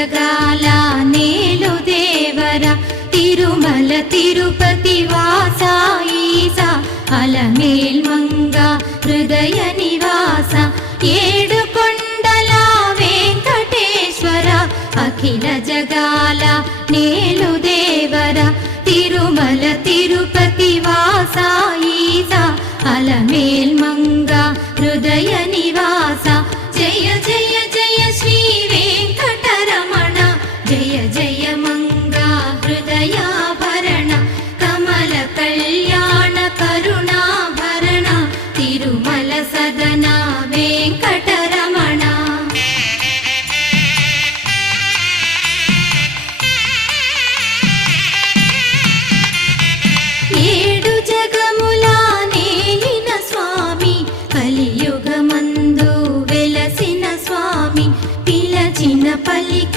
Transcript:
జగాల నేలు దేవర తిరుమల తిరుపతి వాస ఈసా అలమేల్ మంగ హృదయ నివాస ఏడు కొండల వెంకటేశ్వర అఖిల జగాల నేలు దేవర తిరుమల తిరుపతి వాస ఈసా అలమేల్ మంగ హృదయ నివాస జయ జయ జయ శ్రీ వెంకటరమణ జయ జయ మంగ హృదయాభరణ కమల కళ్యాణ కరుణాభరణ తిరుమల సదన వెంకటరమణ ఏడు జగముల నేలిన స్వామి కలియుగమందు వెలసిన స్వామి పిలచిన పలికి